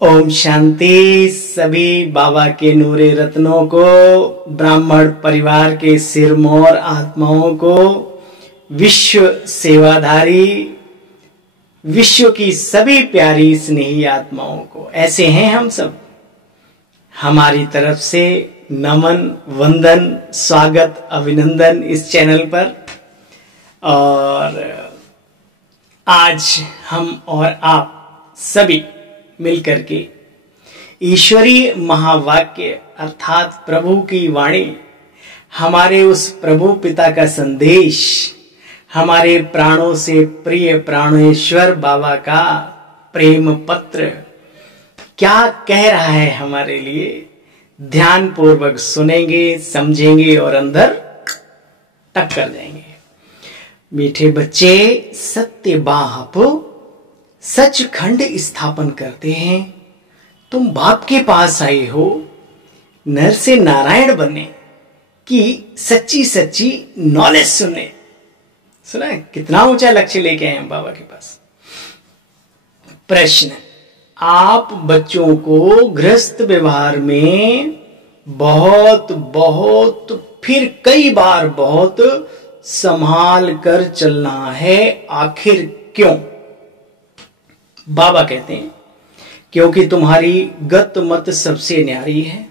ओम शांति। सभी बाबा के नूरे रत्नों को, ब्राह्मण परिवार के सिरमौर आत्माओं को, विश्व सेवाधारी, विश्व की सभी प्यारी स्नेही आत्माओं को, ऐसे हैं हम सब, हमारी तरफ से नमन, वंदन, स्वागत, अभिनंदन इस चैनल पर। और आज हम और आप सभी मिलकर के ईश्वरीय महावाक्य अर्थात प्रभु की वाणी, हमारे उस प्रभु पिता का संदेश, हमारे प्राणों से प्रिय प्राणेश्वर बाबा का प्रेम पत्र क्या कह रहा है हमारे लिए, ध्यान पूर्वक सुनेंगे, समझेंगे और अंदर टक कर जाएंगे। मीठे बच्चे, सत्य बाप सचखंड स्थापन करते हैं। तुम बाप के पास आए हो नर से नारायण बनने की सच्ची सच्ची नॉलेज सुनने। सुना है कितना ऊंचा लक्ष्य लेके आए हम बाबा के पास। प्रश्न, आप बच्चों को गृहस्थ व्यवहार में बहुत फिर कई बार बहुत संभाल कर चलना है, आखिर क्यों? बाबा कहते हैं क्योंकि तुम्हारी गत मत सबसे न्यारी है,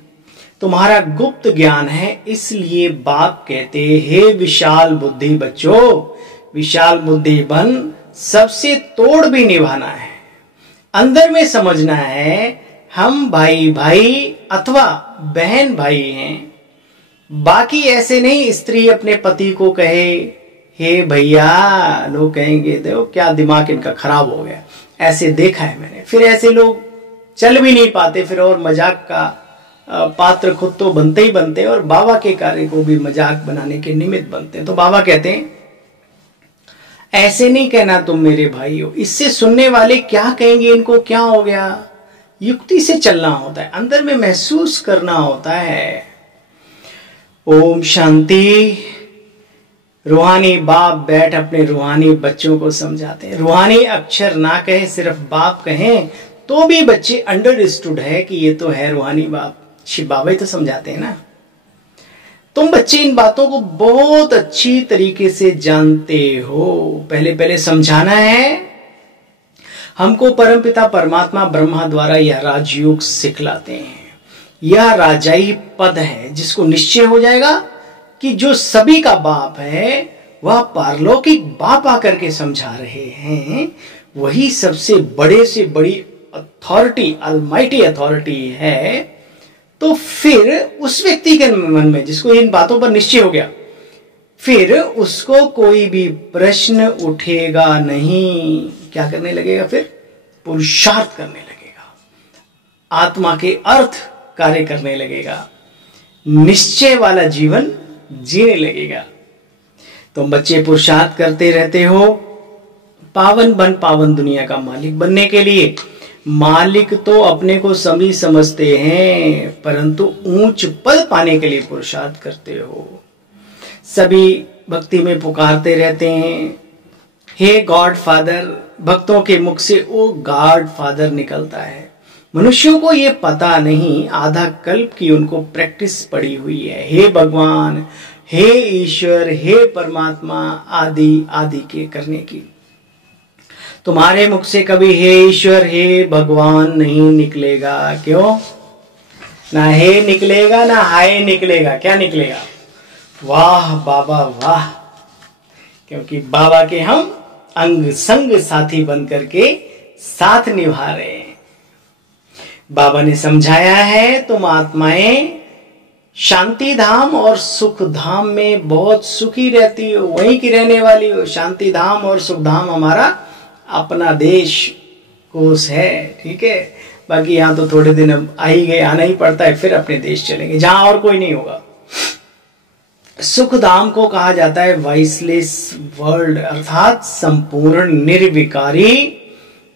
तुम्हारा गुप्त ज्ञान है, इसलिए बाप कहते हे विशाल बुद्धि बच्चों, विशाल बुद्धि बन, सबसे तोड़ भी निभाना है। अंदर में समझना है हम भाई भाई अथवा बहन भाई हैं। बाकी ऐसे नहीं स्त्री अपने पति को कहे हे भैया, लोग कहेंगे देखो क्या दिमाग इनका खराब हो गया। ऐसे देखा है मैंने। फिर ऐसे लोग चल भी नहीं पाते, फिर और मजाक का पात्र खुद तो बनते ही बनते हैं और बाबा के कार्य को भी मजाक बनाने के निमित्त बनते हैं। तो बाबा कहते हैं ऐसे नहीं कहना तुम मेरे भाई हो। इससे सुनने वाले क्या कहेंगे, इनको क्या हो गया। युक्ति से चलना होता है, अंदर में महसूस करना होता है। ओम शांति। रूहानी बाप बैठ अपने रूहानी बच्चों को समझाते हैं। रूहानी अक्षर ना कहे, सिर्फ बाप कहें तो भी बच्चे अंडरस्टूड है कि ये तो है रूहानी बाप। शिव बाबा ही तो समझाते हैं ना। तुम बच्चे इन बातों को बहुत अच्छी तरीके से जानते हो। पहले समझाना है। हमको परमपिता परमात्मा ब्रह्मा द्वारा यह राजयोग सिखलाते हैं। यह राजाई पद है जिसको निश्चय हो जाएगा कि जो सभी का बाप है वह पारलौकिक बाप आकर के समझा रहे हैं। वही सबसे बड़े से बड़ी अथॉरिटी, अलमाइटी अथॉरिटी है। तो फिर उस व्यक्ति के मन में जिसको इन बातों पर निश्चय हो गया, फिर उसको कोई भी प्रश्न उठेगा नहीं। क्या करने लगेगा? फिर पुरुषार्थ करने लगेगा, आत्मा के अर्थ कार्य करने लगेगा, निश्चय वाला जीवन जीने लगेगा। तुम बच्चे पुरुषार्थ करते रहते हो पावन बन पावन दुनिया का मालिक बनने के लिए। मालिक तो अपने को सभी समझते हैं, परंतु ऊंच पद पाने के लिए पुरुषार्थ करते हो। सभी भक्ति में पुकारते रहते हैं हे गॉड फादर। भक्तों के मुख से वो गॉड फादर निकलता है। मनुष्यों को ये पता नहीं, आधा कल्प की उनको प्रैक्टिस पड़ी हुई है। हे भगवान, हे ईश्वर, हे परमात्मा आदि आदि के करने की। तुम्हारे मुख से कभी हे ईश्वर, हे भगवान नहीं निकलेगा। क्यों? ना हे निकलेगा ना हाय निकलेगा। क्या निकलेगा? वाह बाबा वाह। क्योंकि बाबा के हम अंग संग साथी बनकर के साथ निभा रहे हैं। बाबा ने समझाया है तुम आत्माएं शांति धाम और सुख धाम में बहुत सुखी रहती हो, वहीं की रहने वाली हो। शांति धाम और सुख धाम हमारा अपना देश कोष है, ठीक है। बाकी यहाँ तो थोड़े दिन अब आ ही गए, आना ही पड़ता है, फिर अपने देश चलेंगे जहां और कोई नहीं होगा। सुख धाम को कहा जाता है वाइसलेस वर्ल्ड, अर्थात संपूर्ण निर्विकारी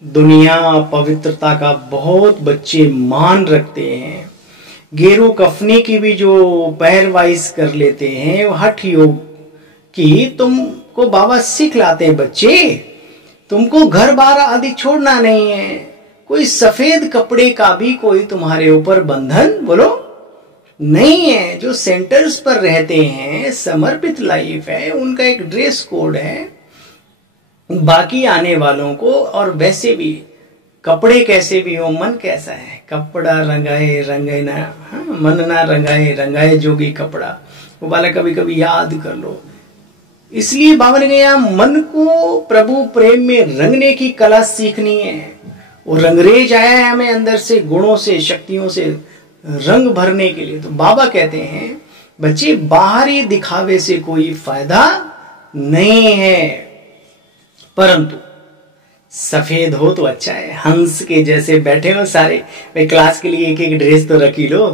दुनिया। पवित्रता का बहुत बच्चे मान रखते हैं। गेरू कफनी की भी जो पैरवाइज कर लेते हैं, हठ योग की तुमको बाबा सिखलाते हैं। बच्चे तुमको घर बार आदि छोड़ना नहीं है, कोई सफेद कपड़े का भी कोई तुम्हारे ऊपर बंधन बोलो नहीं है। जो सेंटर्स पर रहते हैं, समर्पित लाइफ है, उनका एक ड्रेस कोड है। बाकी आने वालों को, और वैसे भी कपड़े कैसे भी हो, मन कैसा है, कपड़ा रंगाए रंगाए ना, मन ना रंगाए रंगाए जोगी कपड़ा, वो वाला कभी कभी याद कर लो। इसलिए बाबा ने कहा मन को प्रभु प्रेम में रंगने की कला सीखनी है। वो रंगरेज आया है हमें अंदर से, गुणों से, शक्तियों से रंग भरने के लिए। तो बाबा कहते हैं बच्चे बाहरी दिखावे से कोई फायदा नहीं है, परंतु सफेद हो तो अच्छा है, हंस के जैसे बैठे हो सारे। भाई क्लास के लिए एक एक ड्रेस तो रख ही लो।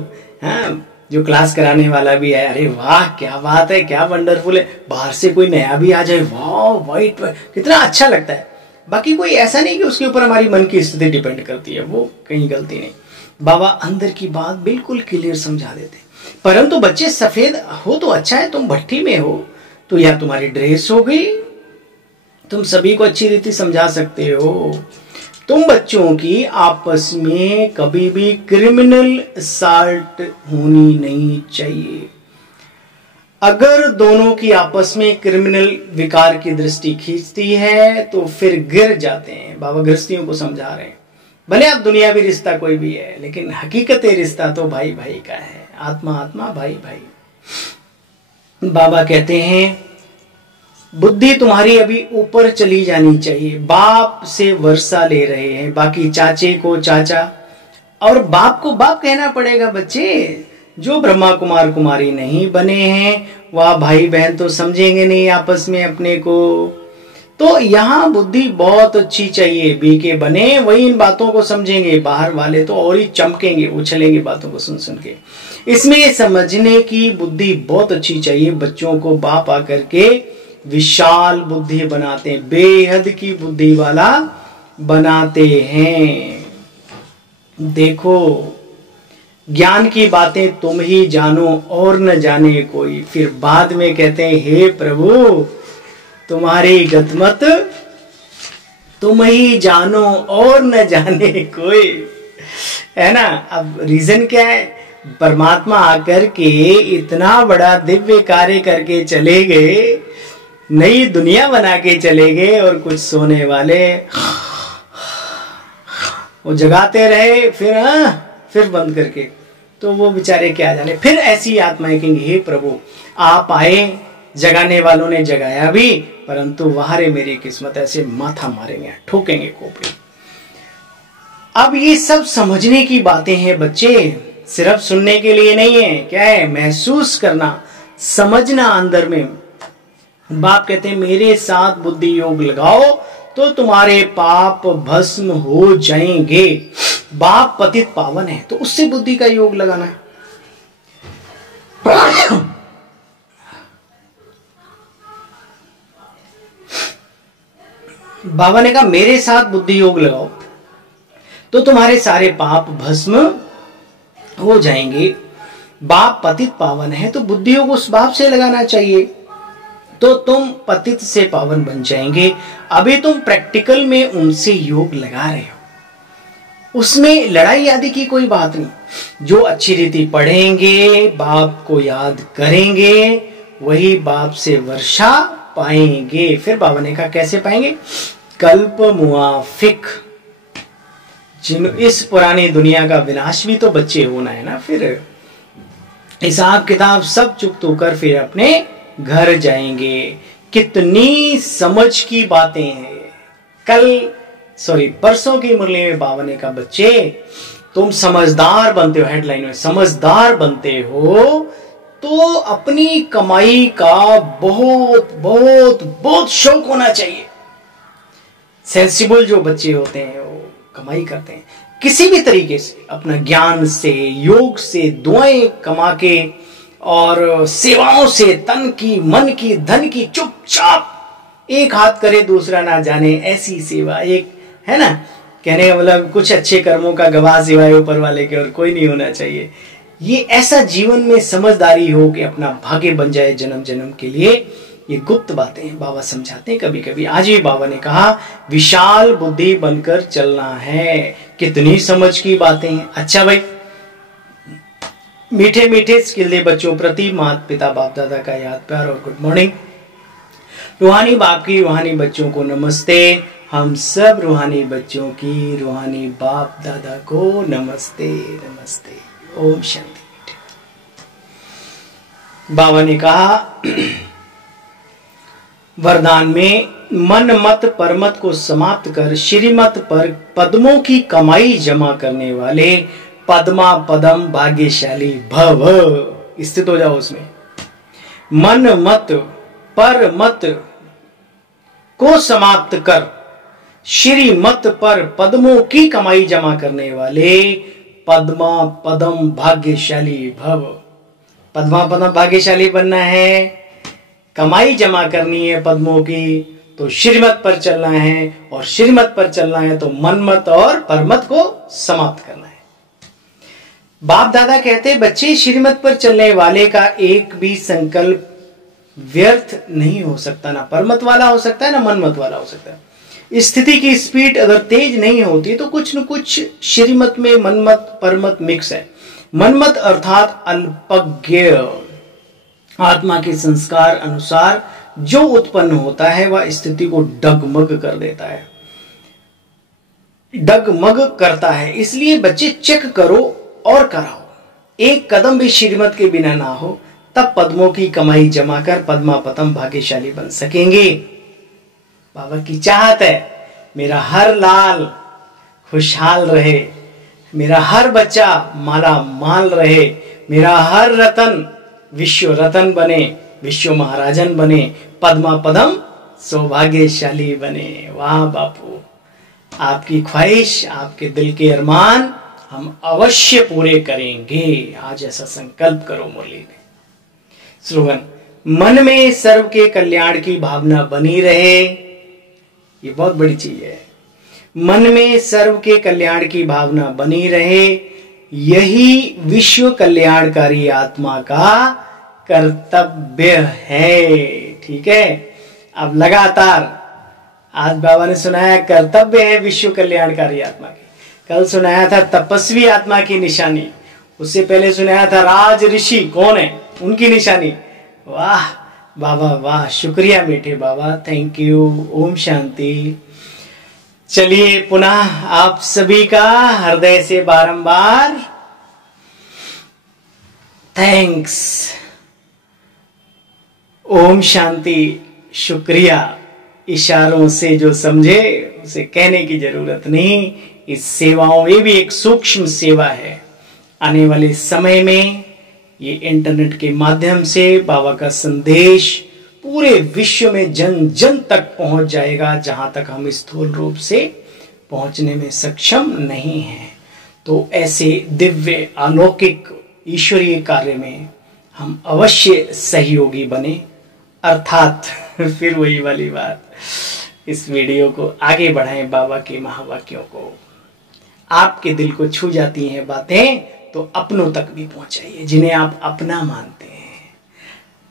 हाँ, जो क्लास कराने वाला भी है, अरे वाह क्या बात है, क्या वंडरफुल है, बाहर से कोई नया भी आ जाए, वाह वाइट कितना अच्छा लगता है। बाकी कोई ऐसा नहीं कि उसके ऊपर हमारी मन की स्थिति डिपेंड करती है, वो कहीं गलती नहीं। बाबा अंदर की बात बिल्कुल क्लियर समझा देते। परंतु बच्चे सफेद हो तो अच्छा है, तुम भट्टी में हो तो या तुम्हारी ड्रेस हो गई, तुम सभी को अच्छी रीति समझा सकते हो। तुम बच्चों की आपस में कभी भी क्रिमिनल साल्ट होनी नहीं चाहिए। अगर दोनों की आपस में क्रिमिनल विकार की दृष्टि खींचती है तो फिर गिर जाते हैं। बाबा गृहस्थियों को समझा रहे हैं, भले आप दुनियावी रिश्ता कोई भी है, लेकिन हकीकती रिश्ता तो भाई भाई का है, आत्मा आत्मा भाई भाई। बाबा कहते हैं बुद्धि तुम्हारी अभी ऊपर चली जानी चाहिए। बाप से वर्षा ले रहे हैं, बाकी चाचे को चाचा और बाप को बाप कहना पड़ेगा। बच्चे जो ब्रह्मा कुमार कुमारी नहीं बने हैं वह भाई बहन तो समझेंगे नहीं आपस में अपने को। तो यहाँ बुद्धि बहुत अच्छी चाहिए। बीके बने वही इन बातों को समझेंगे, बाहर वाले तो और ही चमकेंगे, उछलेंगे बातों को सुन सुन के। इसमें समझने की बुद्धि बहुत अच्छी चाहिए। बच्चों को बाप आकर के विशाल बुद्धि बनाते हैं, बेहद की बुद्धि वाला बनाते हैं। देखो ज्ञान की बातें तुम ही जानो और न जाने कोई, फिर बाद में कहते हैं हे प्रभु तुम्हारी गतमत तुम ही जानो और न जाने कोई, है ना। अब रीजन क्या है, परमात्मा आकर के इतना बड़ा दिव्य कार्य करके चले गए, नई दुनिया बना के चले गए, और कुछ सोने वाले वो जगाते रहे, फिर बंद करके, तो वो बेचारे क्या जाने। फिर ऐसी आत्माएं कहेंगे हे प्रभु आप आए, जगाने वालों ने जगाया भी, परंतु वहारे मेरी किस्मत, ऐसे माथा मारेंगे, ठोकेंगे खोपड़ी। अब ये सब समझने की बातें हैं बच्चे, सिर्फ सुनने के लिए नहीं है। क्या है, महसूस करना, समझना अंदर में। बाप कहते हैं मेरे साथ बुद्धि योग लगाओ तो तुम्हारे पाप भस्म हो जाएंगे। बाप पतित पावन है तो उससे बुद्धि का योग लगाना है। बाबा ने कहा मेरे साथ बुद्धि योग लगाओ तो तुम्हारे सारे पाप भस्म हो जाएंगे। बाप पतित पावन है तो बुद्धि योग उस बाप से लगाना चाहिए, तो तुम पतित से पावन बन जाएंगे। अभी तुम प्रैक्टिकल में उनसे योग लगा रहे हो, उसमें लड़ाई आदि की कोई बात नहीं। जो अच्छी रीति पढ़ेंगे, बाप को याद करेंगे, वही बाप से वर्षा पाएंगे। फिर बाबा ने कहा कैसे पाएंगे, कल्प मुआफिक। जिन इस पुरानी दुनिया का विनाश भी तो बच्चे होना है ना। फिर हिसाब किताब सब चुकत होकर फिर अपने घर जाएंगे। कितनी समझ की बातें हैं। परसों की मुरली में बाबा ने कहा बच्चे तुम समझदार बनते हो, हेडलाइन में समझदार बनते हो तो अपनी कमाई का बहुत बहुत बहुत शौक होना चाहिए। सेंसिबल जो बच्चे होते हैं वो कमाई करते हैं किसी भी तरीके से, अपना ज्ञान से, योग से, दुआएं कमा के और सेवाओं से, तन की, मन की, धन की, चुपचाप एक हाथ करे दूसरा ना जाने, ऐसी सेवा एक है ना। कहने का मतलब कुछ अच्छे कर्मों का गवाह सिवाय ऊपर वाले के और कोई नहीं होना चाहिए। ये ऐसा जीवन में समझदारी हो कि अपना भाग्य बन जाए जन्म जन्म के लिए, ये गुप्त बातें हैं, बाबा समझाते हैं कभी कभी। आज भी बाबा ने कहा विशाल बुद्धि बनकर चलना है। कितनी समझ की बातें हैं। अच्छा भाई, मीठे मीठे स्किल्दे बच्चों प्रति माता पिता बाप दादा का याद प्यार और गुड मॉर्निंग। रूहानी बाप की रूहानी बच्चों को नमस्ते। हम सब रूहानी बच्चों की रूहानी बाप दादा को नमस्ते नमस्ते। ओम शांति। बाबा ने कहा वरदान में मन मत परमत को समाप्त कर श्रीमत पर पद्मों की कमाई जमा करने वाले पद्मा पदम भाग्यशाली भव। स्थित हो जाओ उसमें। मन मत पर मत को समाप्त कर श्रीमत पर पद्मों की कमाई जमा करने वाले पद्मा पदम भाग्यशाली भव। पद्मा पदम भाग्यशाली बनना है, कमाई जमा करनी है पद्मों की, तो श्रीमत पर चलना है, और श्रीमत पर चलना है तो मनमत और परमत को समाप्त करना है। बाप दादा कहते बच्चे श्रीमत पर चलने वाले का एक भी संकल्प व्यर्थ नहीं हो सकता। ना परमत वाला हो सकता है ना मनमत वाला हो सकता है। स्थिति की स्पीड अगर तेज नहीं होती तो कुछ न कुछ श्रीमत में मनमत परमत मिक्स है। मनमत अर्थात अल्पज्ञ आत्मा के संस्कार अनुसार जो उत्पन्न होता है वह स्थिति को डगमग कर देता है, डगमग करता है। इसलिए बच्चे चेक करो और कराओ। एक कदम भी श्रीमत के बिना ना हो, तब पद्मों की कमाई जमा कर पद्मा पदम भाग्यशाली बन सकेंगे। बाबा की चाहत है मेरा हर लाल खुशहाल रहे, मेरा हर बच्चा माला माल रहे, मेरा हर रतन विश्व रतन बने, विश्व महाराजन बने, पद्मा पदम सौभाग्यशाली बने। वाह बापू, आपकी ख्वाहिश, आपके दिल के अरमान हम अवश्य पूरे करेंगे। आज ऐसा संकल्प करो मुरली में। स्लोगन, मन में सर्व के कल्याण की भावना बनी रहे। ये बहुत बड़ी चीज है। मन में सर्व के कल्याण की भावना बनी रहे, यही विश्व कल्याणकारी आत्मा का कर्तव्य है। ठीक है, अब लगातार आज बाबा ने सुनाया कर्तव्य है विश्व कल्याणकारी आत्मा की। कल सुनाया था तपस्वी आत्मा की निशानी, उससे पहले सुनाया था राज ऋषि कौन है उनकी निशानी। वाह बाबा वाह, शुक्रिया मीठे बाबा, थैंक यू। ओम शांति। चलिए पुनः आप सभी का हृदय से बारंबार थैंक्स। ओम शांति, शुक्रिया। इशारों से जो समझे उसे कहने की जरूरत नहीं। इस सेवाओं ये भी एक सूक्ष्म सेवा है। आने वाले समय में ये इंटरनेट के माध्यम से बाबा का संदेश पूरे विश्व में जन जन तक पहुंच जाएगा, जहां तक हम स्थूल रूप से पहुंचने में सक्षम नहीं हैं। तो ऐसे दिव्य अलौकिक ईश्वरीय कार्य में हम अवश्य सहयोगी बने। अर्थात फिर वही वाली बात, इस वीडियो को आगे बढ़ाएं। बाबा के महावाक्यों को, आपके दिल को छू जाती हैं बातें तो अपनों तक भी पहुंचाइए, जिन्हें आप अपना मानते हैं।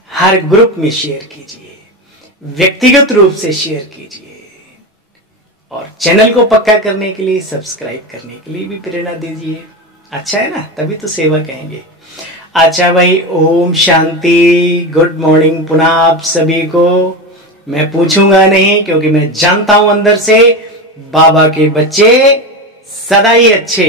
हर ग्रुप में शेयर कीजिए, व्यक्तिगत रूप से शेयर कीजिए, और चैनल को पक्का करने के लिए, सब्सक्राइब करने के लिए भी प्रेरणा दीजिए। अच्छा है ना, तभी तो सेवा कहेंगे। अच्छा भाई, ओम शांति, गुड मॉर्निंग पुनः आप सभी को। मैं पूछूंगा नहीं, क्योंकि मैं जानता हूं अंदर से बाबा के बच्चे सदा ही अच्छे